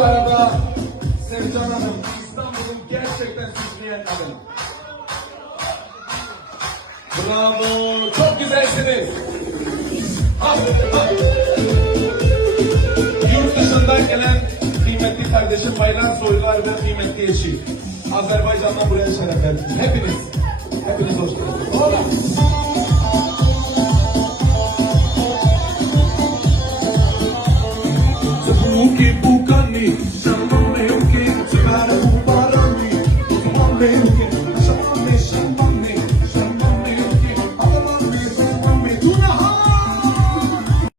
Bu arada Sevcan Hanım, İstanbul'un gerçekten süsleyen kadın. Bravo, çok güzelsiniz. Ah, ah. Yurt dışından gelen kıymetli kardeşim Bayram Soylular ve kıymetli eşi. Azerbaycan'dan buraya şeref verdiniz. Hepiniz, hepiniz hoş geldiniz. Hola. Zıbuk me, someone may okay, so gotta move on me.